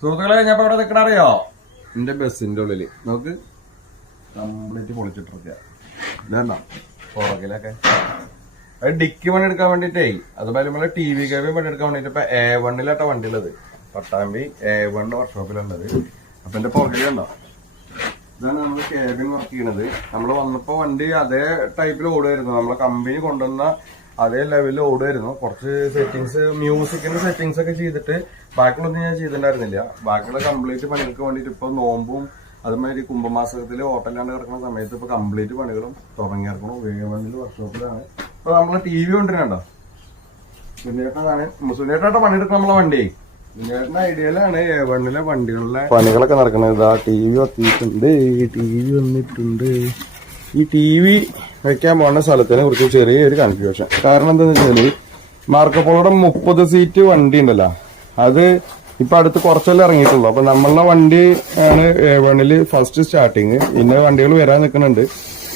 സുഹൃത്തുക്കളെ കഴിഞ്ഞപ്പോ അവിടെ നിൽക്കണ അറിയോ എന്റെ ബസ്സിന്റെ ഉള്ളില് നമുക്ക് കംപ്ലീറ്റ് പൊളിച്ചിട്ടിരിക്ക ഇതെണ്ണ പുറകിലൊക്കെ അത് ഡിക്കി പണി എടുക്കാൻ വേണ്ടിട്ടേ അതുപോലെ നമ്മളെ ടി വി കേബിൻ പണി എടുക്കാൻ വേണ്ടിട്ട് ഇപ്പൊ A1 വണ്ടി ഉള്ളത് പട്ടാമ്പി A1 വർക്ക്ഷോപ്പിലുള്ളത്. അപ്പൊ എന്റെ പുറകിലുണ്ടോ ഇതാണ് നമ്മള് കേബിൻ വർക്ക് ചെയ്യണത്. നമ്മള് വന്നപ്പോ വണ്ടി അതേ ടൈപ്പിൽ ഓടുമായിരുന്നു, നമ്മളെ കമ്പനി കൊണ്ടുവന്ന അതേ ലെവലിൽ ഓടുമായിരുന്നു. കുറച്ച് സെറ്റിങ്സ് മ്യൂസിക്കിന്റെ സെറ്റിങ്സ് ഒക്കെ ചെയ്തിട്ട് ബാക്കിയുള്ളൊന്നും ഞാൻ ചെയ്തിട്ടുണ്ടായിരുന്നില്ല. ബാക്കിയുള്ള കംപ്ലീറ്റ് പണികൾക്ക് വേണ്ടിയിട്ട് ഇപ്പൊ നോമ്പും അതുമാതിരി കുംഭമാസത്തില് ഹോട്ടലിലാണ്ട് കിടക്കുന്ന സമയത്ത് ഇപ്പൊ കംപ്ലീറ്റ് പണികളും തുടങ്ങിയിറക്കണം. A1 വർക്ക്ഷോപ്പിലാണ്. ഇപ്പൊ നമ്മളെ ടി വി കൊണ്ടുവരണ്ടോ സുനിയേട്ടാണ് പണിയെടുക്കുന്ന നമ്മളെ വണ്ടി. സുനിയേട്ടന്റെ ഐഡിയയിലാണ് A1 വണ്ടികളിലെ പണികളൊക്കെ നടക്കുന്നത്. ഇതാ ടി വി വന്നിട്ടുണ്ട്, ടി വി വന്നിട്ടുണ്ട്. ഈ ടി വി വെക്കാൻ പോകുന്ന സ്ഥലത്തിനെ കുറിച്ച് ചെറിയൊരു കൺഫ്യൂഷൻ. കാരണം എന്താന്ന് വെച്ചാല് മാർക്കോപോളോയുടെ 30 സീറ്റ് വണ്ടി ഉണ്ടല്ലോ, അത് ഇപ്പൊ അടുത്ത് കുറച്ചല്ലേ ഇറങ്ങിയിട്ടുള്ളൂ. അപ്പൊ നമ്മളുടെ വണ്ടി ആണ് A1 ഫസ്റ്റ് സ്റ്റാർട്ടിങ്. പിന്നെ വണ്ടികൾ വരാൻ നിൽക്കുന്നുണ്ട്.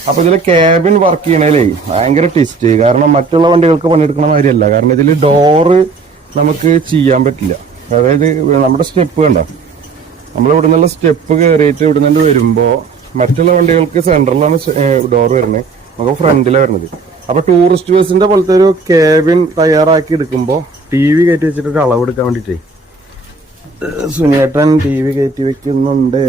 അപ്പൊ ഇതില് ക്യാബിൻ വർക്ക് ചെയ്യണേലേ ഭയങ്കര ട്വിസ്റ്റ്. കാരണം മറ്റുള്ള വണ്ടികൾക്ക് പണിയെടുക്കണ മാതിരിയല്ല. കാരണം ഇതില് ഡോറ് നമുക്ക് ചെയ്യാൻ പറ്റില്ല. അതായത് നമ്മുടെ സ്റ്റെപ്പ് കണ്ടോ, നമ്മളിവിടെ നിന്നുള്ള സ്റ്റെപ്പ് കയറിയിട്ട് ഇവിടെ നിന്ന് വരുമ്പോ മറ്റുള്ള വണ്ടികൾക്ക് സെൻട്രലാണ് ഡോർ വരുന്നത്, നമുക്ക് ഫ്രണ്ടിലാണ് വരുന്നത്. അപ്പൊ ടൂറിസ്റ്റ് ബസിന്റെ പോലത്തെ ഒരു ക്യാബിൻ തയ്യാറാക്കി എടുക്കുമ്പോ ടി വി കയറ്റി വെച്ചിട്ട് ഒരു അളവ് എടുക്കാൻ വേണ്ടിട്ടേ സുനിയേട്ടൻ ടി വി കയറ്റി വെക്കുന്നുണ്ട്.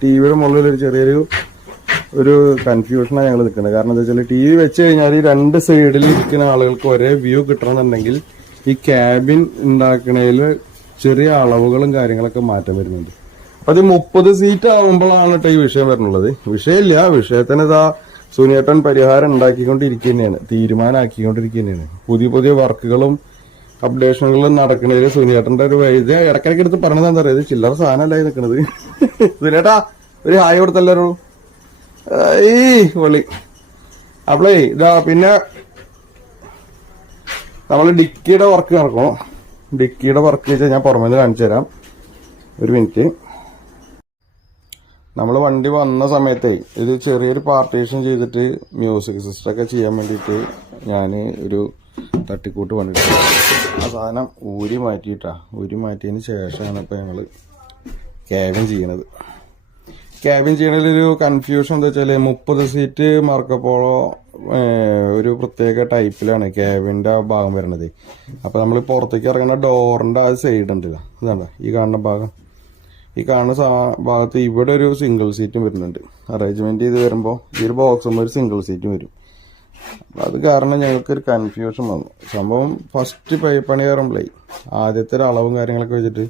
ടി വിയുടെ മുകളിൽ ഒരു ചെറിയൊരു കൺഫ്യൂഷനാണ് ഞങ്ങൾ നിൽക്കുന്നത്. കാരണം എന്താ വെച്ചാൽ ടി വി വെച്ച് കഴിഞ്ഞാൽ ഈ രണ്ട് സൈഡിൽ ഇരിക്കുന്ന ആളുകൾക്ക് ഒരേ വ്യൂ കിട്ടണമെന്നുണ്ടെങ്കിൽ ഈ ക്യാബിൻ ഉണ്ടാക്കണതിൽ ചെറിയ അളവുകളും കാര്യങ്ങളൊക്കെ മാറ്റം വരുന്നുണ്ട്. അപ്പൊ അത് 30 സീറ്റ് ആവുമ്പോഴാണ് ഈ വിഷയം വരുന്നുള്ളത്. വിഷയമില്ല, വിഷയത്തിന് ഇതാ സുനിയേട്ടൻ പരിഹാരം ഉണ്ടാക്കിക്കൊണ്ടിരിക്കുന്നതാണ്, തീരുമാനമാക്കിക്കൊണ്ടിരിക്കുന്നതാണ്. പുതിയ വർക്കുകളും അപ്ഡേഷനുകളും നടക്കുന്നതിൽ സുനിയേട്ടന്റെ ഒരു വൈദ്യ ഇടയ്ക്കിടയ്ക്ക് എടുത്ത് പറഞ്ഞത് എന്താ പറയുക, ചില്ലറ സാധനമല്ലായി നിൽക്കുന്നത്. സുനിയേട്ടാ ഒരു ഹായ് കൊടുത്തല്ലോ ഈ പൊളി. അപ്പളേ ഇതാ പിന്നെ നമ്മള് ഡിക്കിയുടെ വർക്ക് നടക്കണം. ഡിക്കിയുടെ വർക്ക് വെച്ചാൽ ഞാൻ പുറമേന്ന് കാണിച്ചു തരാം, ഒരു മിനിറ്റ്. നമ്മൾ വണ്ടി വന്ന സമയത്തേ ഇത് ചെറിയൊരു പാർട്ടീഷൻ ചെയ്തിട്ട് മ്യൂസിക് സിസ്റ്റം ഒക്കെ ചെയ്യാൻ വേണ്ടിയിട്ട് ഞാൻ ഒരു തട്ടിക്കൂട്ട് പണിയിട്ട് ആ സാധനം ഊരി മാറ്റിയതിന് ശേഷമാണ് ഇപ്പം ഞങ്ങൾ ക്യാബിൻ ചെയ്യണത്. ക്യാബിൻ ചെയ്യണതിലൊരു കൺഫ്യൂഷൻ എന്താ വെച്ചാൽ 30 സീറ്റ് മാർക്കോപോളോ ഒരു പ്രത്യേക ടൈപ്പിലാണ് ക്യാബിൻ്റെ ആ ഭാഗം വരണത്. അപ്പം നമ്മൾ പുറത്തേക്ക് ഇറങ്ങുന്ന ഡോറിൻ്റെ ആ സൈഡ് ഉണ്ടല്ലോ, ഇതാണ്ട ഈ കാണുന്ന ഭാഗം, ഈ കാണുന്ന ഭാഗത്ത് ഇവിടെ ഒരു സിംഗിൾ സീറ്റും വരുന്നുണ്ട്. അറേഞ്ച്മെന്റ് ചെയ്ത് വരുമ്പോൾ ഈ ഒരു ബോക്സും ഒരു സിംഗിൾ സീറ്റും വരും. അത് കാരണം ഞങ്ങൾക്കൊരു കൺഫ്യൂഷൻ വന്നു. സംഭവം ഫസ്റ്റ് പണി കയറുമ്പോഴേ ആദ്യത്തെ ഒരു അളവും കാര്യങ്ങളൊക്കെ വെച്ചിട്ട്